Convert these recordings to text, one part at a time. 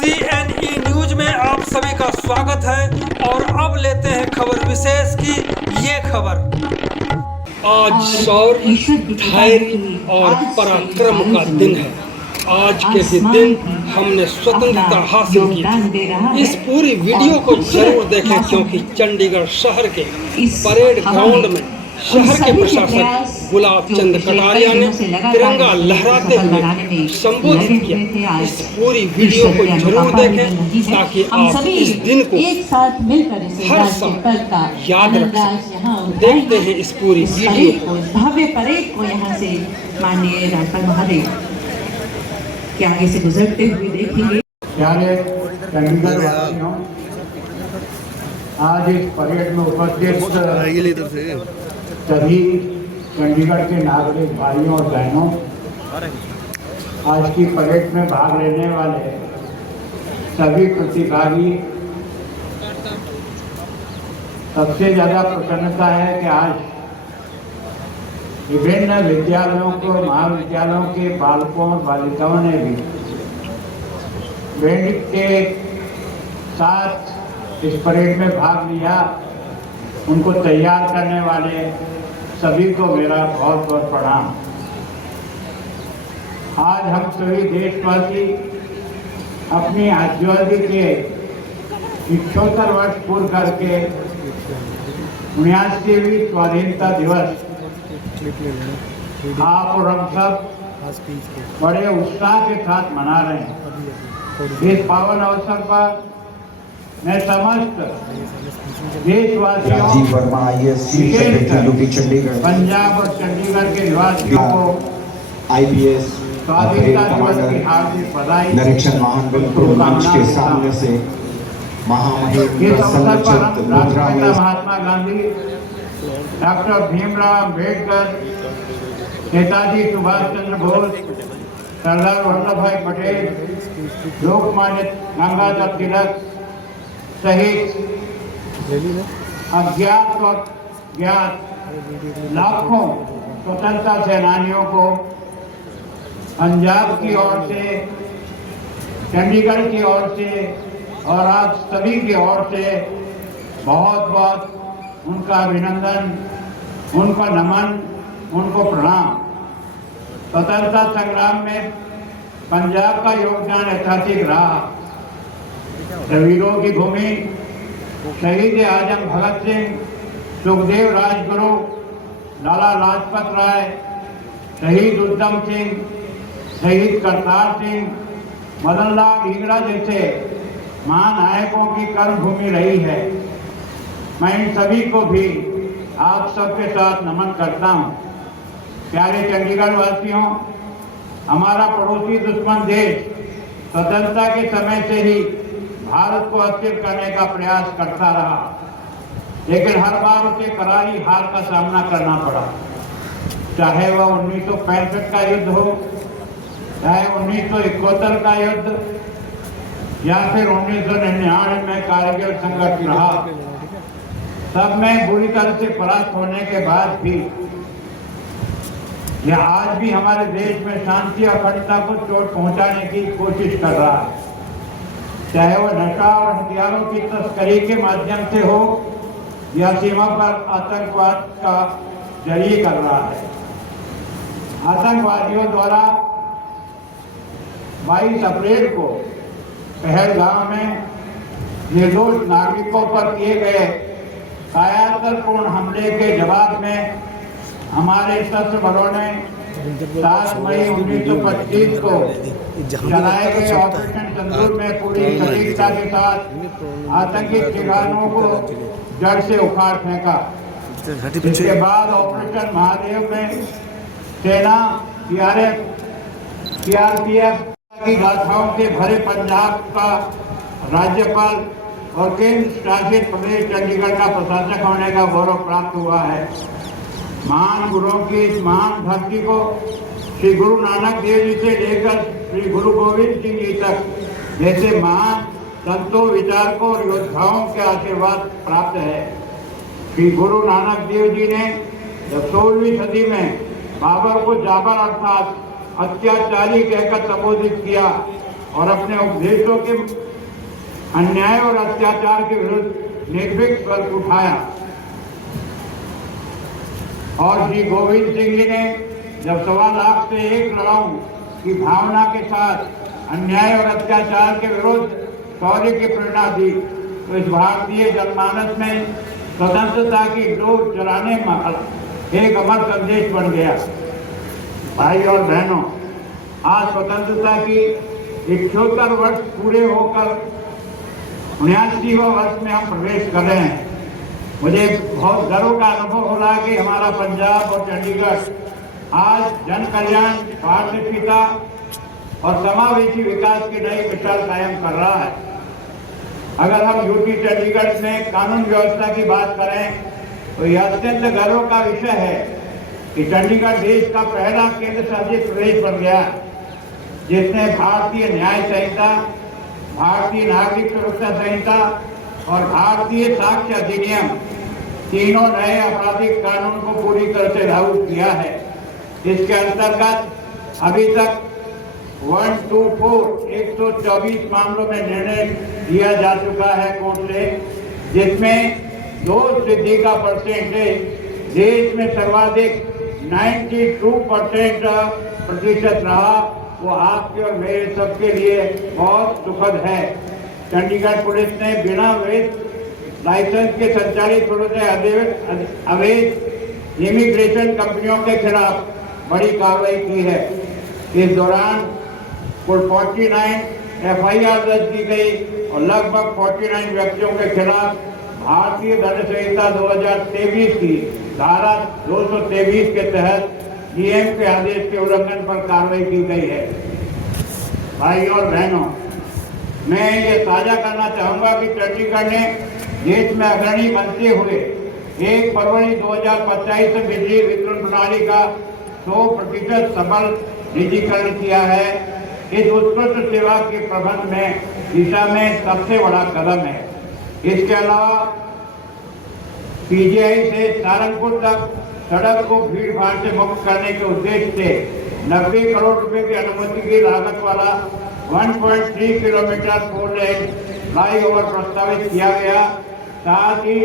CNE news में आप सभी का स्वागत है और अब लेते हैं खबर विशेष की ये खबर। आज शौर्य, धैर्य और पराक्रम का दिन है। आज के ही दिन हमने स्वतंत्रता हासिल की थी। इस पूरी वीडियो को जरूर देखें क्योंकि चंडीगढ़ शहर के परेड ग्राउंड में शहर के प्रशासक गुलाब चंद कटारिया ने तिरंगा लहराते हुए संबोधित किया। इस पूरी वीडियो को जरूर देखें ताकि आप इस दिन को हर साल याद रख सकें। देखते हैं इस पूरी वीडियो को। भव्य परेड को यहाँ से माननीय राज्यपाल महोदय के आगे से गुजरते हुए देखेंगे। प्यारे चंडीगढ़ वासियों, आज इस परेड में उपस्थित सभी चंडीगढ़ के नागरिक भाइयों और बहनों, आज की परेड में भाग लेने वाले सभी प्रतिभागी, सबसे ज़्यादा प्रसन्नता है कि आज विभिन्न विद्यालयों को, महाविद्यालयों के बालकों और बालिकाओं ने भी बैंड के साथ इस परेड में भाग लिया। उनको तैयार करने वाले सभी को मेरा बहुत बहुत प्रणाम। आज हम सभी देशवासी अपनी आज़ादी के 78 वर्ष पूर्ण करके 79वीं स्वाधीनता दिवस आप और हम सब बड़े उत्साह के साथ मना रहे हैं। इस पावन अवसर पर मैं समस्त देशवासियों, पंजाब और चंडीगढ़ के निवासियों को IPS स्वाधीनता दिवस की हार्दिक बधाई। निरीक्षण वाहन बिल्कुल मंच के सामने से इस अवसर पर हम राष्ट्रपिता महात्मा गांधी, डॉक्टर भीमराव अम्बेडकर, नेताजी सुभाष चंद्र बोस, सरदार वल्लभ भाई पटेल, लोकमान्य गंगाधर तिलक सहित अज्ञात और ज्ञात लाखों स्वतंत्रता सेनानियों को पंजाब की ओर से, चंडीगढ़ की ओर से और आप सभी की ओर से बहुत बहुत उनका अभिनंदन, उनका नमन, उनको प्रणाम। स्वतंत्रता संग्राम में पंजाब का योगदान ऐतिहासिक रहा। वीरों की भूमि, शहीद आजम भगत सिंह, सुखदेव राजगुरु, लाला लाजपत राय, शहीद उधम सिंह, शहीद करतार सिंह, मदन लाल हींगड़ा जैसे महानायकों की कर्मभूमि रही है। मैं इन सभी को भी आप सबके साथ नमन करता हूँ। प्यारे चंडीगढ़ वासियों, हमारा पड़ोसी दुश्मन देश स्वतंत्रता के समय से ही भारत को अस्थिर करने का प्रयास करता रहा, लेकिन हर बार उसे करारी हार का सामना करना पड़ा। चाहे वह 1965 का युद्ध हो, चाहे 1971 का युद्ध या फिर 1999 में कारगिल संघर्ष रहा, सब में बुरी तरह से परास्त होने के बाद भी यह आज भी हमारे देश में शांति और अखंडता को चोट पहुंचाने की कोशिश कर रहा है। चाहे वह नशा और हथियारों की तस्करी के माध्यम से हो या सीमा पर आतंकवाद का जरिए कर रहा है। आतंकवादियों द्वारा 22 अप्रैल को पहलगाम में निर्दोष नागरिकों पर किए गए कायरतापूर्ण हमले के जवाब में हमारे सशस्त्र बलों ने 7 मई 1925 को चलाए गए ऑपरेशन सिंदूर में पूरी सटीकता के साथ आतंकी ठिकानों को जड़ से उखाड़ फेंका। इसके बाद ऑपरेशन महादेव में सेना, CRPF की गाथाओं से भरे पंजाब का राज्यपाल और केंद्र शासित प्रदेश चंडीगढ़ का प्रशासक होने का गौरव प्राप्त हुआ है। महान गुरुओं की इस महान धरती को श्री गुरु नानक देव जी से लेकर श्री गुरु गोविंद सिंह जी तक जैसे महान संतों, विचारकों और योद्धाओं के आशीर्वाद प्राप्त है। श्री गुरु नानक देव जी ने 16वीं सदी में बाबर को जाबर अर्थात अत्याचारी कहकर संबोधित किया और अपने उपदेशों के अन्याय और अत्याचार के विरुद्ध निर्भीक स्वर उठाया। और श्री गोविंद सिंह जी ने जब 1.25 लाख से एक लड़ाऊं की भावना के साथ अन्याय और अत्याचार के विरुद्ध शौर्य की प्रेरणा दी, तो इस भारतीय जनमानस में स्वतंत्रता की डोर चलाने में एक अमर संदेश बन गया। भाई और बहनों, आज स्वतंत्रता की 71 वर्ष पूरे होकर 79वां वर्ष में हम प्रवेश कर रहे हैं। मुझे बहुत गर्व का अनुभव हो रहा है कि हमारा पंजाब और चंडीगढ़ आज जन कल्याण, पारदर्शिता और समावेशी विकास की नई मिसाल कायम कर रहा है। अगर हम यूटी चंडीगढ़ में कानून व्यवस्था की बात करें तो यह अत्यंत गर्व का विषय है कि चंडीगढ़ देश का पहला केंद्र शासित प्रदेश बन गया जिसने भारतीय न्याय संहिता, भारतीय नागरिक सुरक्षा संहिता और भारतीय साक्ष्य अधिनियम तीनों नए आपराधिक कानून को पूरी तरह से लागू किया है। इसके अंतर्गत अभी तक 124 मामलों में निर्णय दिया जा चुका है कोर्ट से, जिसमें दोष सिद्धि का परसेंटेज देश में सर्वाधिक 92% प्रतिशत रहा। वो आपके और मेरे सबके लिए बहुत सुखद है। चंडीगढ़ पुलिस ने बिना लाइसेंस के संचालित अवैध इमिग्रेशन कंपनियों के खिलाफ बड़ी कार्रवाई की है। इस दौरान कुल 49 FIR दर्ज की गई और लगभग 49 व्यक्तियों के खिलाफ भारतीय दंड संहिता 2023 की धारा 223 के तहत डीएम के आदेश के उल्लंघन पर कार्रवाई की गई है। भाई और बहनों, मैं ये साझा करना चाहूंगा कि चंडीगढ़ ने देश में अग्रणी बनते हुए 1 फरवरी 2025 से बिजली वितरण प्रणाली का 100% सफल निजीकरण किया है। इस उत्कृष्ट सेवा के प्रबंध में दिशा में सबसे बड़ा कदम है। इसके अलावा पीजीआई से सहारनपुर तक सड़क को भीड़ भाड़ से मुक्त करने के उद्देश्य से 90 करोड़ रुपए की अनुमति की लागत वाला 1.3 किलोमीटर 4 लेन फ्लाईओवर प्रस्तावित किया गया। साथ ही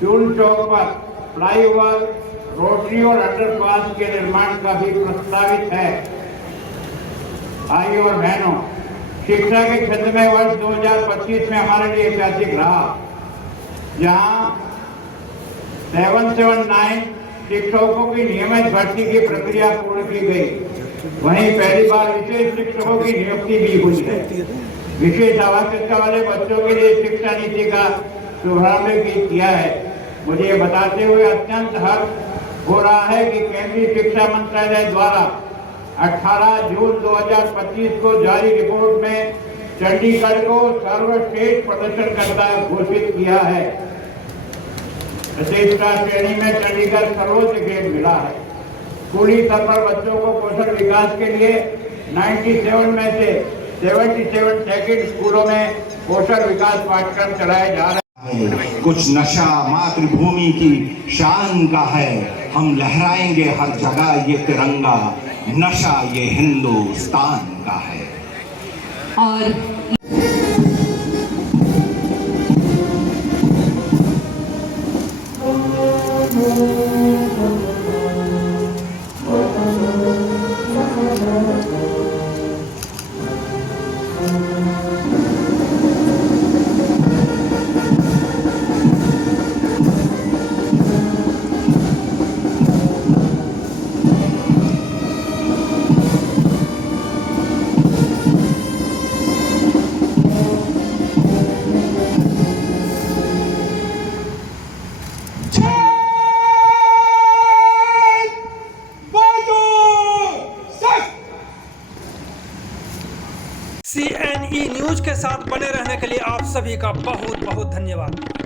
चूल चौक पर फ्लाईओवर, रोटरी और अंडरपास के निर्माण का भी प्रस्तावित है। भाई और बहनों, शिक्षा के क्षेत्र में वर्ष 2025 में हमारे लिए ऐतिहासिक रहा, जहां 779 शिक्षकों की नियमित भर्ती की प्रक्रिया पूर्ण की गई। वहीं पहली बार विशेष शिक्षकों की नियुक्ति भी हुई है। विशेष आवश्यकता वाले बच्चों के लिए शिक्षा नीति का शुभारंभ भी किया है। मुझे ये बताते हुए अत्यंत हर्ष हो रहा है कि केंद्रीय शिक्षा मंत्रालय द्वारा 18 जून 2025 को जारी रिपोर्ट में चंडीगढ़ को सर्वश्रेष्ठ प्रदर्शनकर्ता घोषित किया है। प्रतिष्ठा श्रेणी में चंडीगढ़ सर्वोच्च ग्रेड मिला है। स्कूली स्तर पर बच्चों को कौशल विकास के लिए 97 में से 77 सेकंड स्कूलों में कौशल विकास पाठ्यक्रम चलाए जा रहे हैं। कुछ नशा मातृभूमि की शान का है, हम लहराएंगे हर जगह ये तिरंगा, नशा ये हिंदुस्तान का है। और CNE न्यूज के साथ बने रहने के लिए आप सभी का बहुत बहुत धन्यवाद।